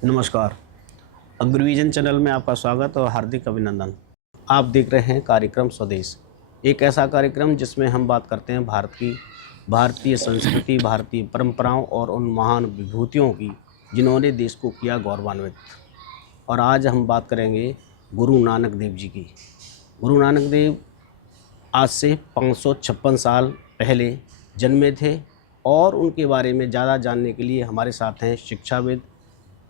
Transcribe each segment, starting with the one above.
नमस्कार। अग्रविजन चैनल में आपका स्वागत और हार्दिक अभिनंदन। आप देख रहे हैं कार्यक्रम स्वदेश, एक ऐसा कार्यक्रम जिसमें हम बात करते हैं भारत की भारतीय संस्कृति, भारतीय परंपराओं और उन महान विभूतियों की जिन्होंने देश को किया गौरवान्वित। और आज हम बात करेंगे गुरु नानक देव जी की। गुरु नानक देव आज से 556 साल पहले जन्मे थे और उनके बारे में ज़्यादा जानने के लिए हमारे साथ हैं शिक्षाविद,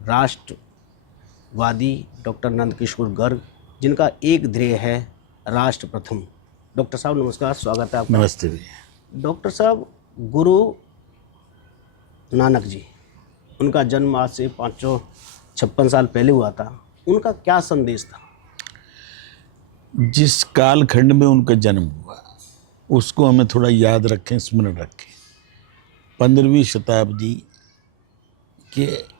राष्ट्रवादी डॉक्टर नंदकिशोर गर्ग, जिनका एक ध्येय है राष्ट्र प्रथम। डॉक्टर साहब नमस्कार, स्वागत है आपका। नमस्ते भैया। डॉक्टर साहब, गुरु नानक जी, उनका जन्म आज से 556 साल पहले हुआ था। उनका क्या संदेश था? जिस कालखंड में उनका जन्म हुआ उसको हमें थोड़ा याद रखें, स्मरण रखें। 15वीं शताब्दी के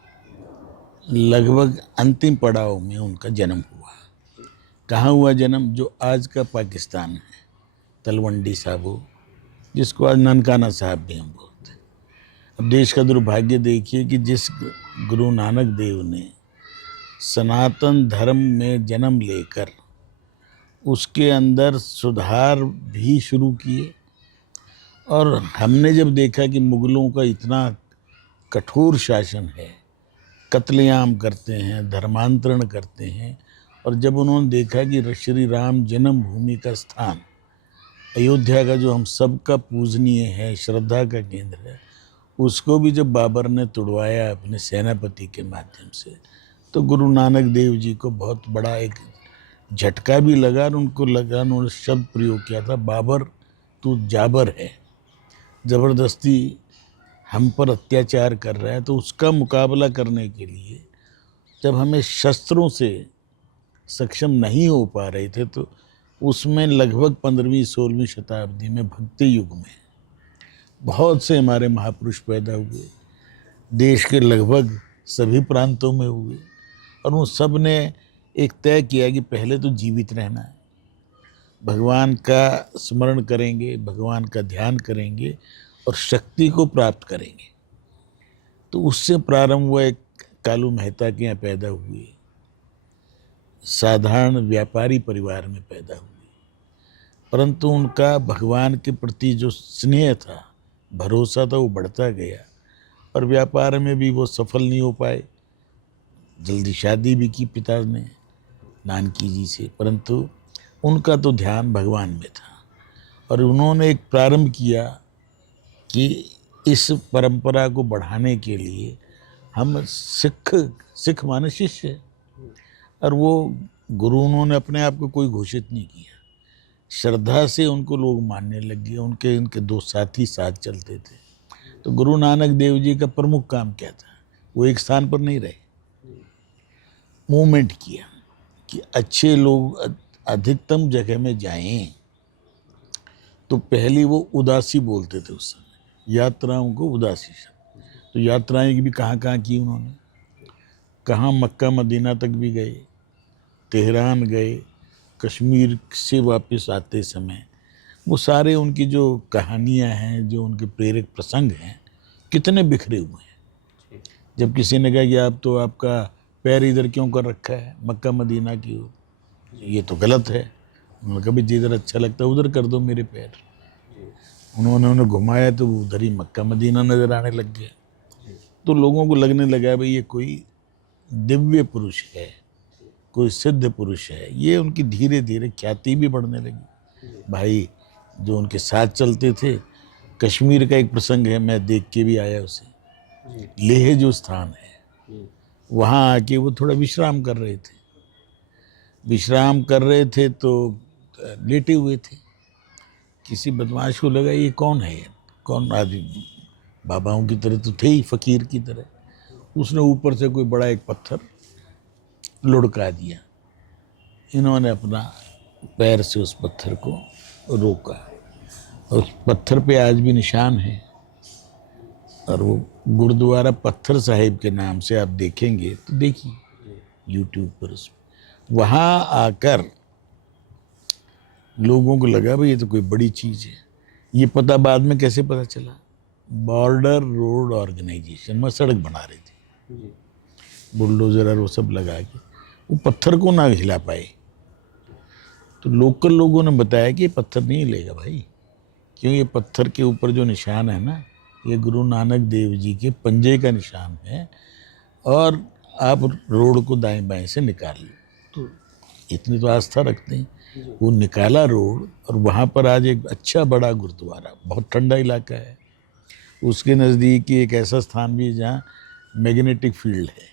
लगभग अंतिम पड़ाव में उनका जन्म हुआ। कहाँ हुआ जन्म? जो आज का पाकिस्तान है, तलवंडी साबो, जिसको आज ननकाना साहब भी हम बोलते हैं। अब देश का दुर्भाग्य देखिए कि जिस गुरु नानक देव ने सनातन धर्म में जन्म लेकर उसके अंदर सुधार भी शुरू किए, और हमने जब देखा कि मुगलों का इतना कठोर शासन है, कत्लेआम करते हैं, धर्मांतरण करते हैं, और जब उन्होंने देखा कि श्री राम जन्मभूमि का स्थान अयोध्या का, जो हम सबका पूजनीय है, श्रद्धा का केंद्र है, उसको भी जब बाबर ने तुड़वाया अपने सेनापति के माध्यम से, तो गुरु नानक देव जी को बहुत बड़ा एक झटका भी लगा। और उनको लगा, उन्होंने शब्द प्रयोग किया था, बाबर तू जाबर है, ज़बरदस्ती हम पर अत्याचार कर रहा है। तो उसका मुकाबला करने के लिए जब हमें शस्त्रों से सक्षम नहीं हो पा रहे थे, तो उसमें लगभग 15वीं-16वीं शताब्दी में भक्ति युग में बहुत से हमारे महापुरुष पैदा हुए, देश के लगभग सभी प्रांतों में हुए, और उन सब ने एक तय किया कि पहले तो जीवित रहना है, भगवान का स्मरण करेंगे, भगवान का ध्यान करेंगे और शक्ति को प्राप्त करेंगे। तो उससे प्रारंभ हुआ। एक कालू मेहता के यहाँ पैदा हुए, साधारण व्यापारी परिवार में पैदा हुए, परंतु उनका भगवान के प्रति जो स्नेह था, भरोसा था, वो बढ़ता गया, और व्यापार में भी वो सफल नहीं हो पाए। जल्दी शादी भी की पिता ने नानकी जी से, परंतु उनका तो ध्यान भगवान में था, और उन्होंने एक प्रारंभ किया कि इस परंपरा को बढ़ाने के लिए हम सिख माने शिष्य, और वो गुरु उन्होंने अपने आप को कोई घोषित नहीं किया, श्रद्धा से उनको लोग मानने लग गए। उनके दो साथी साथ चलते थे। तो गुरु नानक देव जी का प्रमुख काम क्या था? वो एक स्थान पर नहीं रहे, मूवमेंट किया कि अच्छे लोग अधिकतम जगह में जाएं। तो पहली वो उदासी बोलते थे उस समय, यात्राओं को उदासी। तो यात्राएं भी कहाँ कहाँ की उन्होंने, कहाँ मक्का मदीना तक भी गए, तेहरान गए, कश्मीर से वापस आते समय वो सारे उनकी जो कहानियाँ हैं, जो उनके प्रेरक प्रसंग हैं, कितने बिखरे हुए हैं। जब किसी ने कहा कि आप तो आपका पैर इधर क्यों कर रखा है मक्का मदीना की ओर, ये तो गलत है। उन्होंने कभी जिधर अच्छा लगता है उधर कर दो मेरे पैर। उन्होंने उन्हें घुमाया तो उधर ही मक्का मदीना नज़र आने लग गया। तो लोगों को लगने लगा भाई ये कोई दिव्य पुरुष है, कोई सिद्ध पुरुष है। ये उनकी धीरे धीरे ख्याति भी बढ़ने लगी। भाई जो उनके साथ चलते थे, कश्मीर का एक प्रसंग है, मैं देख के भी आया उसे, लेह जो स्थान है, वहाँ आके वो थोड़ा विश्राम कर रहे थे। तो लेटे हुए थे। किसी बदमाश को लगा ये कौन है, कौन आदमी, बाबाओं की तरह तो थे ही, फकीर की तरह। उसने ऊपर से कोई बड़ा एक पत्थर लुढ़का दिया। इन्होंने अपना पैर से उस पत्थर को रोका, उस पत्थर पे आज भी निशान है, और वो गुरुद्वारा पत्थर साहिब के नाम से आप देखेंगे तो देखिए यूट्यूब पर, उसमें वहाँ आकर लोगों को लगा भाई ये तो कोई बड़ी चीज़ है। ये पता बाद में कैसे पता चला? बॉर्डर रोड ऑर्गेनाइजेशन में सड़क बना रही थी। बुलडोजर और वो सब लगा के वो पत्थर को ना हिला पाए। तो लोकल लोगों ने बताया कि ये पत्थर नहीं हिलेगा भाई, क्यों, ये पत्थर के ऊपर जो निशान है ना, ये गुरु नानक देव जी के पंजे का निशान है, और आप रोड को दाएं बाएं से निकाल लो। तो इतनी तो आस्था रखते हैं। वो निकाला रोड, और वहाँ पर आज एक अच्छा बड़ा गुरुद्वारा, बहुत ठंडा इलाका है, उसके नज़दीक ही एक ऐसा स्थान भी है जहाँ मैग्नेटिक फील्ड है,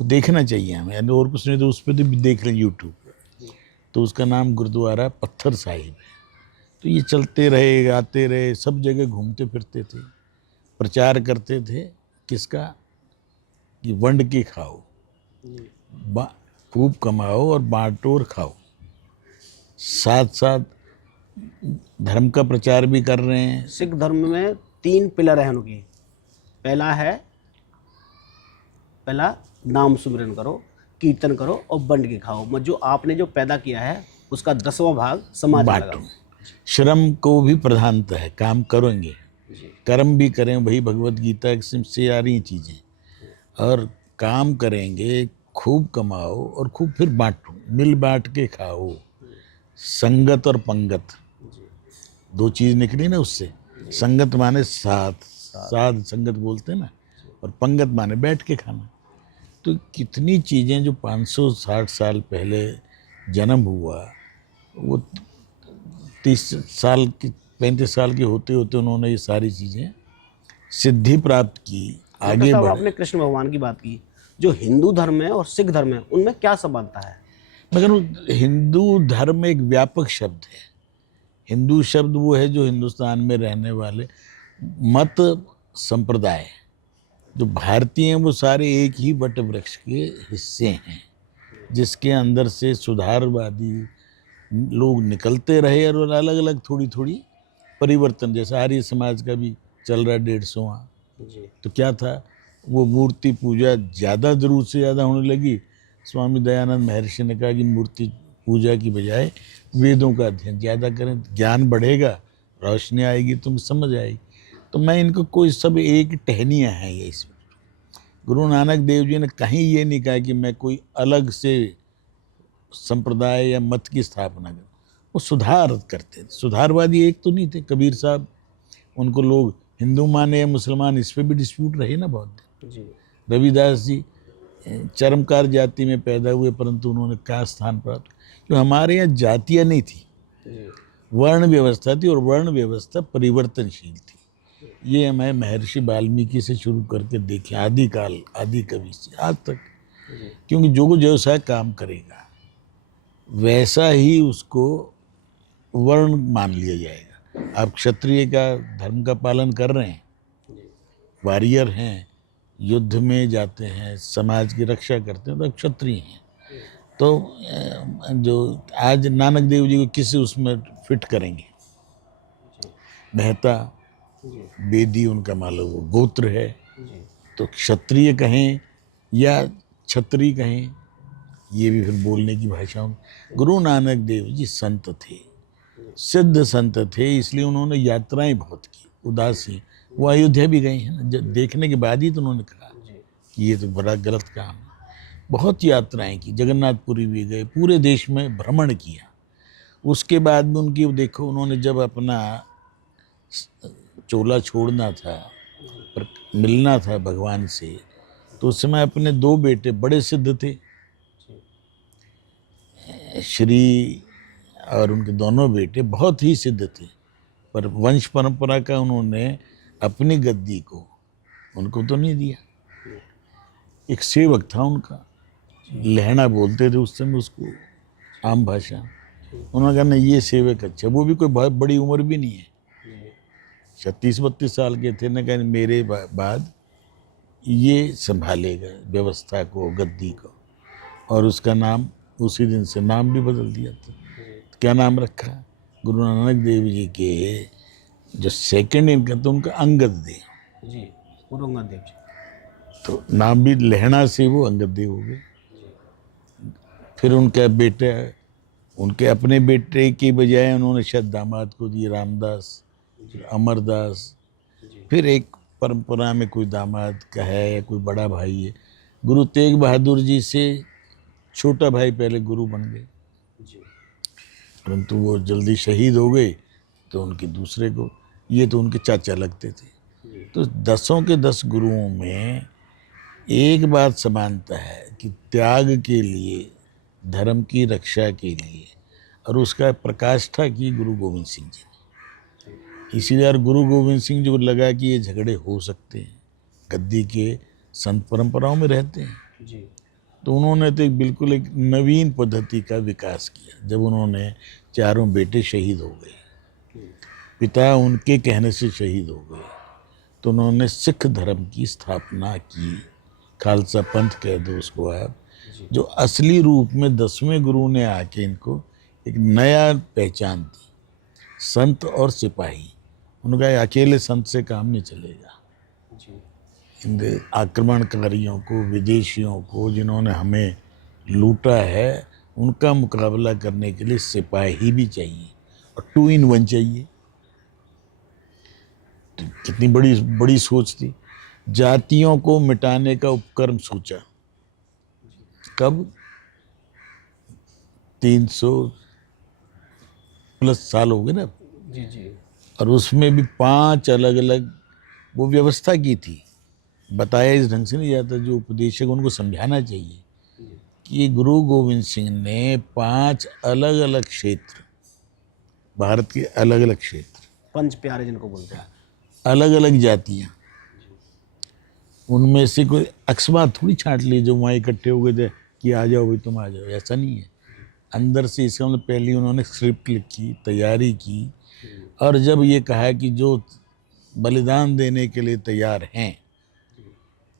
तो देखना चाहिए हमें, और कुछ नहीं तो उस पर तो भी देख लें यूट्यूब पर। तो उसका नाम गुरुद्वारा पत्थर साहिब है। तो ये चलते रहे, आते रहे, सब जगह घूमते फिरते थे, प्रचार करते थे किसका, कि वंड के खाओ, खूब कमाओ और बांटो और खाओ। साथ साथ धर्म का प्रचार भी कर रहे हैं। सिख धर्म में 3 पिलर हैं उनकी। पहला नाम सुमिरन करो, कीर्तन करो और बंट के खाओ। जो आपने जो पैदा किया है उसका 10वां भाग समाज में बांटो। लगाओ। श्रम को भी प्रधानता है, काम करेंगे, जी कर्म भी करें, वही भगवत गीता से आ रही चीज़ें, और काम करेंगे, खूब कमाओ और खूब फिर बांटो, मिल बांट के खाओ। संगत और पंगत, 2 चीज़ निकली ना उससे। संगत माने साथ, साध संगत बोलते हैं ना, और पंगत माने बैठ के खाना। तो कितनी चीज़ें जो 560 साल पहले जन्म हुआ, वो 30 साल की 35 साल के होते होते उन्होंने ये सारी चीज़ें सिद्धि प्राप्त की, आगे साहब, बढ़े। आपने कृष्ण भगवान की बात की। जो हिंदू धर्म है और सिख धर्म है उनमें क्या समानता है? मगर हिंदू धर्म एक व्यापक शब्द है। हिंदू शब्द वो है जो हिंदुस्तान में रहने वाले मत संप्रदाय, जो भारतीय हैं, वो सारे एक ही वट वृक्ष के हिस्से हैं, जिसके अंदर से सुधारवादी लोग निकलते रहे, और अलग अलग थोड़ी थोड़ी परिवर्तन, जैसा आर्य समाज का भी चल रहा है 150वां। जी तो क्या था, वो मूर्ति पूजा ज़्यादा ज़रूरत से ज़्यादा होने लगी। स्वामी दयानंद महर्षि ने कहा कि मूर्ति पूजा की बजाय वेदों का अध्ययन ज़्यादा करें, ज्ञान बढ़ेगा, रोशनी आएगी, तुम समझ आएगी। तो मैं इनको कोई सब एक टहनियाँ हैं ये इसमें। गुरु नानक देव जी ने कहीं ये नहीं कहा कि मैं कोई अलग से संप्रदाय या मत की स्थापना करूं। वो सुधार करते थे, सुधारवादी एक तो नहीं थे। कबीर साहब, उनको लोग हिंदू माने या मुसलमान, इस पर भी डिस्प्यूट रही ना बहुत दिन। जी रविदास जी चरमकार जाति में पैदा हुए, परंतु उन्होंने क्या स्थान प्राप्त, क्यों, हमारे यहाँ जातियाँ नहीं थी, जी वर्ण व्यवस्था थी, और वर्ण व्यवस्था परिवर्तनशील थी। ये मैं महर्षि वाल्मीकि से शुरू करके देखें, आदिकाल, आदि कवि से आज तक। क्योंकि जो जैसा काम करेगा वैसा ही उसको वर्ण मान लिया जाएगा। आप क्षत्रिय का धर्म का पालन कर रहे हैं, वॉरियर हैं, युद्ध में जाते हैं, समाज की रक्षा करते हैं, तो आप क्षत्रिय हैं। तो जो आज नानक देव जी को किस उसमें फिट करेंगे? मेहता, बेदी उनका मालूम वो गोत्र है, तो क्षत्रिय कहें या छत्री कहें, ये भी फिर बोलने की भाषा। गुरु नानक देव जी संत थे, सिद्ध संत थे, इसलिए उन्होंने यात्राएं बहुत की। उदासी, वो अयोध्या भी गए हैं ना, जब देखने के बाद ही तो उन्होंने कहा कि ये तो बड़ा गलत काम है। बहुत यात्राएं की, जगन्नाथपुरी भी गए, पूरे देश में भ्रमण किया। उसके बाद में उनकी देखो, उन्होंने जब अपना चोला छोड़ना था, पर मिलना था भगवान से, तो उस समय अपने 2 बेटे बड़े सिद्ध थे, श्री और उनके दोनों बेटे बहुत ही सिद्ध थे, पर वंश परंपरा का उन्होंने अपनी गद्दी को उनको तो नहीं दिया। एक सेवक था उनका, लहना बोलते थे उस समय उसको, आम भाषा। उन्होंने कहा नहीं, ये सेवक अच्छा, वो भी कोई बहुत बड़ी उम्र भी नहीं है, 36-32 साल के थे। न कहा मेरे बाद ये संभालेगा व्यवस्था को, गद्दी को, और उसका नाम उसी दिन से नाम भी बदल दिया था। तो क्या नाम रखा? गुरु नानक देव जी के जो सेकंड इनका, तो उनका अंगद देव जी, गुरु अंगद देव जी। तो नाम भी लहना से वो अंगद देव हो गए। फिर उनका बेटा, उनके अपने बेटे की बजाय उन्होंने शायद दामाद को दिए, रामदास, अमरदास। फिर एक परंपरा में कोई दामाद का है या कोई बड़ा भाई है, गुरु तेग बहादुर जी से छोटा भाई पहले गुरु बन गए, जी परंतु वो जल्दी शहीद हो गए, तो उनके दूसरे को, ये तो उनके चाचा लगते थे। जी तो 10 के 10 गुरुओं में एक बात समानता है कि त्याग के लिए, धर्म की रक्षा के लिए, और उसका प्रकाष्ठा की गुरु गोविंद सिंह जी ने। इसीलिए यार गुरु गोविंद सिंह जी को लगा कि ये झगड़े हो सकते हैं, गद्दी के संत परंपराओं में रहते हैं, जी तो उन्होंने तो बिल्कुल एक नवीन पद्धति का विकास किया। जब उन्होंने चारों बेटे शहीद हो गए, पिता उनके कहने से शहीद हो गए, तो उन्होंने सिख धर्म की स्थापना की। खालसा पंथ कह दो उसको आप, जो असली रूप में 10वें गुरु ने आके इनको एक नया पहचान दी, संत और सिपाही। उनका अकेले संत से काम नहीं चलेगा। जी इन आक्रमणकारियों को, विदेशियों को, जिन्होंने हमें लूटा है, उनका मुकाबला करने के लिए सिपाही भी चाहिए, और 2 in 1 चाहिए। तो कितनी बड़ी बड़ी सोच थी। जातियों को मिटाने का उपक्रम सोचा। कब? 300 प्लस साल हो गए ना। जी जी और उसमें भी 5 अलग अलग वो व्यवस्था की थी। बताया इस ढंग से नहीं जाता, जो उपदेशक उनको समझाना चाहिए कि गुरु गोविंद सिंह ने 5 अलग अलग क्षेत्र, भारत के अलग अलग क्षेत्र, पंच प्यारे जिनको बोलते हैं। अलग अलग जातियां, उनमें से कोई अकस्मात थोड़ी छांट ली जो वहाँ इकट्ठे हो गए थे कि आ जाओ भाई तुम आ जाओ, ऐसा नहीं है। अंदर से इसका मतलब पहले उन्होंने स्क्रिप्ट लिखी, तैयारी की, और जब ये कहा कि जो बलिदान देने के लिए तैयार हैं,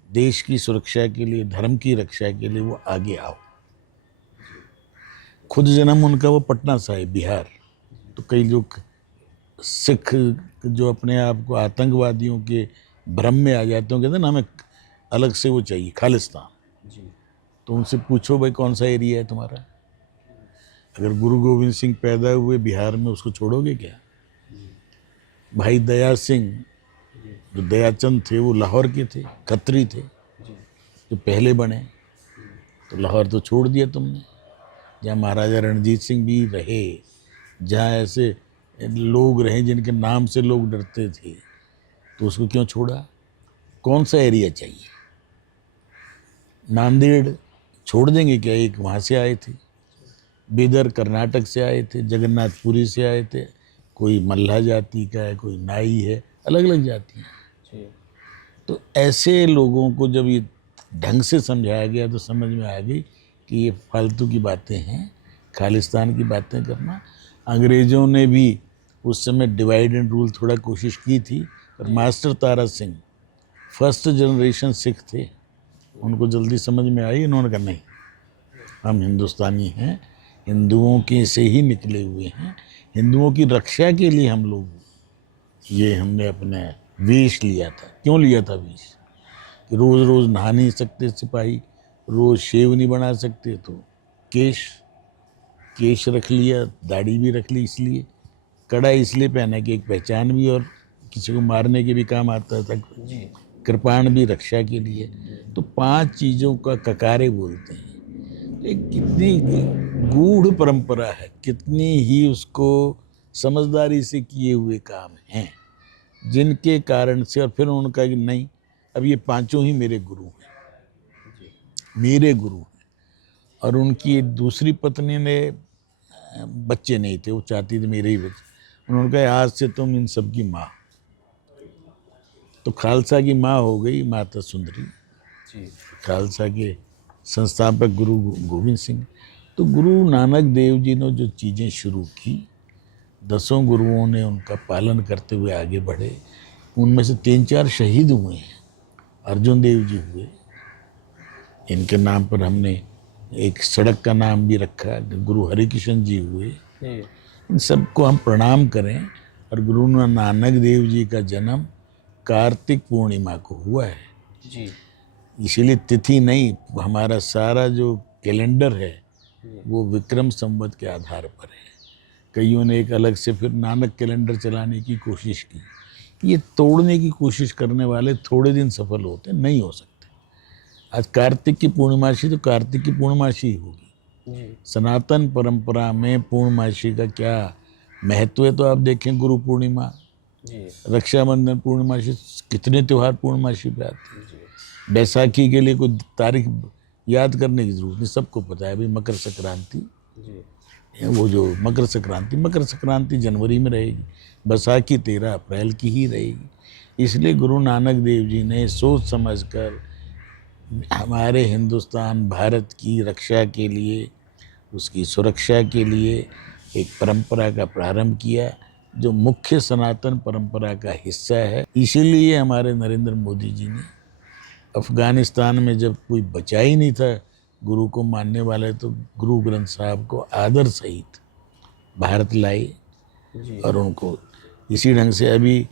देश की सुरक्षा के लिए, धर्म की रक्षा के लिए, वो आगे आओ। खुद जन्म उनका वो पटना साहिब, बिहार। तो कई लोग सिख जो अपने आप को आतंकवादियों के भ्रम में आ जाते हैं, कहते हैं ना हमें अलग से वो चाहिए, खालिस्तान। जी तो उनसे पूछो भाई कौन सा एरिया है तुम्हारा? अगर गुरु गोविंद सिंह पैदा हुए बिहार में, उसको छोड़ोगे क्या? भाई दया सिंह, जो दयाचंद थे, वो लाहौर के थे, खत्री थे, जो पहले बने। तो लाहौर तो छोड़ दिया तुमने। जहाँ महाराजा रणजीत सिंह भी रहे, जहाँ ऐसे लोग रहे जिनके नाम से लोग डरते थे, तो उसको क्यों छोड़ा? कौन सा एरिया चाहिए? नांदेड़ छोड़ देंगे क्या? एक वहाँ से आए थे, बीदर कर्नाटक से आए थे, जगन्नाथपुरी से आए थे, कोई मल्लाह जाति का है, कोई नाई है, अलग अलग जाति हैं। तो ऐसे लोगों को जब ये ढंग से समझाया गया तो समझ में आ गई कि ये फालतू की बातें हैं, खालिस्तान की बातें करना। अंग्रेज़ों ने भी उस समय डिवाइड एंड रूल थोड़ा कोशिश की थी, पर master Tara Singh first generation Sikh थे, उनको जल्दी समझ में आई। उन्होंने कहा नहीं, हम हिंदुस्तानी हैं, हिंदुओं के से ही निकले हुए हैं, हिंदुओं की रक्षा के लिए हम लोग, ये हमने अपने वेश लिया था। क्यों लिया था वेश? कि रोज़ रोज़ नहा नहीं सकते सिपाही, रोज़ शेव नहीं बना सकते, तो केश रख लिया, दाढ़ी भी रख ली। इसलिए कड़ा इसलिए पहना कि एक पहचान भी, और किसी को मारने के भी काम आता था, कृपाण भी रक्षा के लिए। तो 5 चीज़ों का ककारे बोलते हैं। एक कितनी गूढ़ परंपरा है, कितनी ही उसको समझदारी से किए हुए काम हैं, जिनके कारण से। और फिर उन्होंने कहा कि नहीं, अब ये 5 ही मेरे गुरु हैं, मेरे गुरु हैं। और उनकी दूसरी पत्नी ने बच्चे नहीं थे, वो चाहती थी मेरे ही बच्चे। उन्होंने कहा आज से तुम इन सब की माँ। तो खालसा की माँ हो गई माता सुंदरी, खालसा के संस्थापक गुरु गोविंद सिंह। तो गुरु नानक देव जी ने जो चीज़ें शुरू की, 10 गुरुओं ने उनका पालन करते हुए आगे बढ़े। उनमें से 3-4 शहीद हुए हैं। अर्जुन देव जी हुए, इनके नाम पर हमने एक सड़क का नाम भी रखा। गुरु हरिकृष्ण जी हुए, इन सबको हम प्रणाम करें। और गुरु नानक देव जी का जन्म कार्तिक पूर्णिमा को हुआ है जी। इसीलिए तिथि नहीं, हमारा सारा जो कैलेंडर है वो विक्रम संवत के आधार पर है। कईयों ने एक अलग से फिर नानक कैलेंडर चलाने की कोशिश की। ये तोड़ने की कोशिश करने वाले थोड़े दिन सफल होते, नहीं हो सकते। आज कार्तिक की पूर्णिमासी तो कार्तिक की पूर्णिमासी ही होगी। जी सनातन परंपरा में पूर्णमासी का क्या महत्व है, तो आप देखें गुरु पूर्णिमा, जी रक्षाबंधन पूर्णमासी, कितने त्यौहार पूर्णमासी पे आते हैं। जी बैसाखी के लिए कोई तारीख याद करने की जरूरत नहीं, सबको पता है। अभी मकर संक्रांति जी है, वो जो मकर संक्रांति जनवरी में रहेगी, बैसाखी 13 अप्रैल की ही रहेगी। इसलिए गुरु नानक देव जी ने सोच समझकर हमारे हिंदुस्तान भारत की रक्षा के लिए, उसकी सुरक्षा के लिए एक परंपरा का प्रारंभ किया जो मुख्य सनातन परंपरा का हिस्सा है। इसीलिए हमारे नरेंद्र मोदी जी ने अफगानिस्तान में जब कोई बचा ही नहीं था गुरु को मानने वाले, तो गुरु ग्रंथ साहब को आदर सहित भारत लाए जी और उनको इसी ढंग से अभी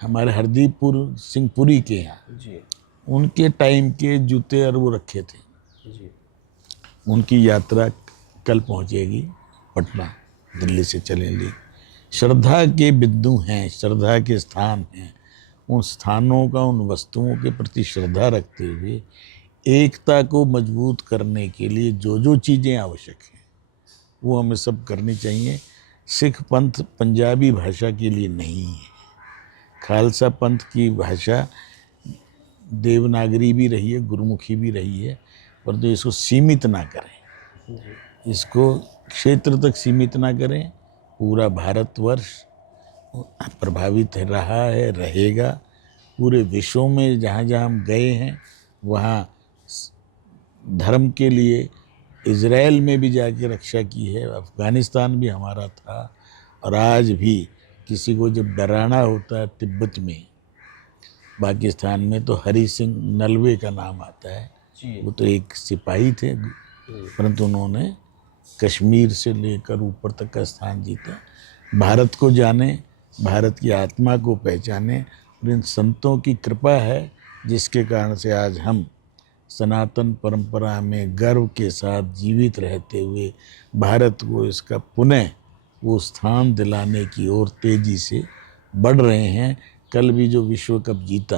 हमारे हरदीप सिंह पुरी के यहाँ जी उनके टाइम के जूते और वो रखे थे। जी उनकी यात्रा कल पहुँचेगी पटना, दिल्ली से चलेंगी। श्रद्धा के बिंदु हैं, श्रद्धा के स्थान हैं, उन स्थानों का, उन वस्तुओं के प्रति श्रद्धा रखते हुए एकता को मजबूत करने के लिए जो जो चीज़ें आवश्यक हैं वो हमें सब करनी चाहिए। सिख पंथ पंजाबी भाषा के लिए नहीं है, खालसा पंथ की भाषा देवनागरी भी रही है, गुरुमुखी भी रही है, परंतु इसको सीमित ना करें, इसको क्षेत्र तक सीमित ना करें। पूरा भारतवर्ष प्रभावित रहा है, रहेगा। पूरे विश्व में जहाँ जहाँ हम गए हैं वहाँ धर्म के लिए इज़राइल में भी जाके रक्षा की है, अफ़गानिस्तान भी हमारा था। और आज भी किसी को जब डराना होता है तिब्बत में, पाकिस्तान में, तो हरि सिंह नलवे का नाम आता है। जी वो तो एक सिपाही थे, परंतु उन्होंने कश्मीर से लेकर ऊपर तक का स्थान जीता। भारत को जाने, भारत की आत्मा को पहचाने, और इन संतों की कृपा है जिसके कारण से आज हम सनातन परंपरा में गर्व के साथ जीवित रहते हुए भारत को इसका पुनः वो स्थान दिलाने की ओर तेजी से बढ़ रहे हैं। कल भी जो विश्व कप जीता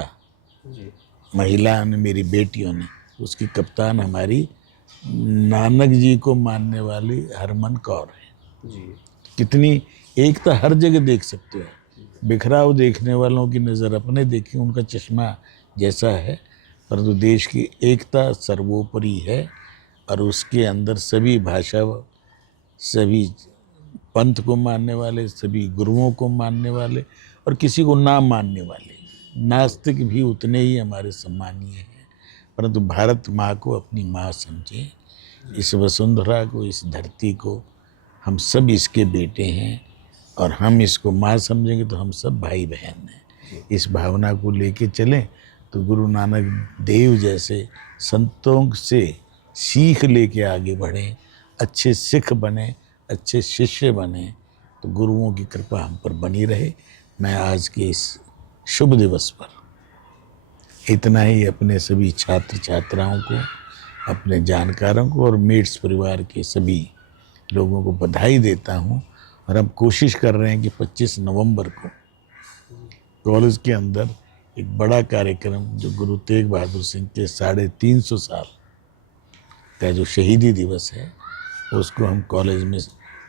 जी महिला ने, मेरी बेटियों ने, उसकी कप्तान हमारी नानक जी को मानने वाली हरमन कौर है। जी कितनी एकता हर जगह देख सकते हो। बिखराव देखने वालों की नज़र अपने देखी, उनका चश्मा जैसा है, परंतु देश की एकता सर्वोपरि है। और उसके अंदर सभी भाषा, सभी पंथ को मानने वाले, सभी गुरुओं को मानने वाले और किसी को ना मानने वाले नास्तिक भी उतने ही हमारे सम्मानीय हैं। परंतु भारत माँ को अपनी माँ समझें, इस वसुंधरा को, इस धरती को, हम सब इसके बेटे हैं और हम इसको माँ समझेंगे तो हम सब भाई बहन हैं। इस भावना को लेके चलें तो गुरु नानक देव जैसे संतों से सीख लेके आगे बढ़ें, अच्छे सिख बने, अच्छे शिष्य बने, तो गुरुओं की कृपा हम पर बनी रहे। मैं आज के इस शुभ दिवस पर इतना ही अपने सभी छात्र छात्राओं को, अपने जानकारों को और मेट्स परिवार के सभी लोगों को बधाई देता हूँ। और हम कोशिश कर रहे हैं कि 25 नवंबर को कॉलेज के अंदर एक बड़ा कार्यक्रम, जो गुरु तेग बहादुर सिंह के 350 साल का जो शहीदी दिवस है, उसको हम कॉलेज में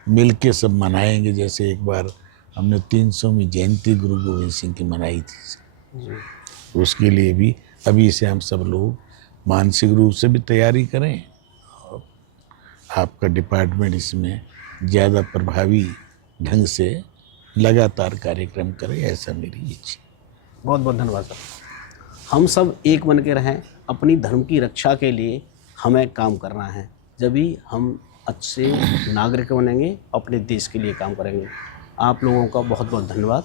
मिल के सब मनाएंगे। जैसे एक बार हमने 300वीं जयंती गुरु गोविंद सिंह की मनाई थी, उसके लिए भी अभी से हम सब लोग मानसिक रूप से भी तैयारी करें और आपका डिपार्टमेंट इसमें ज़्यादा प्रभावी ढंग से लगातार कार्यक्रम करे, ऐसा मेरी इच्छा। बहुत बहुत धन्यवाद सर। हम सब एक बन के रहें, अपनी धर्म की रक्षा के लिए हमें काम करना है, जब भी हम अच्छे नागरिक बनेंगे, अपने देश के लिए काम करेंगे। आप लोगों का बहुत बहुत धन्यवाद।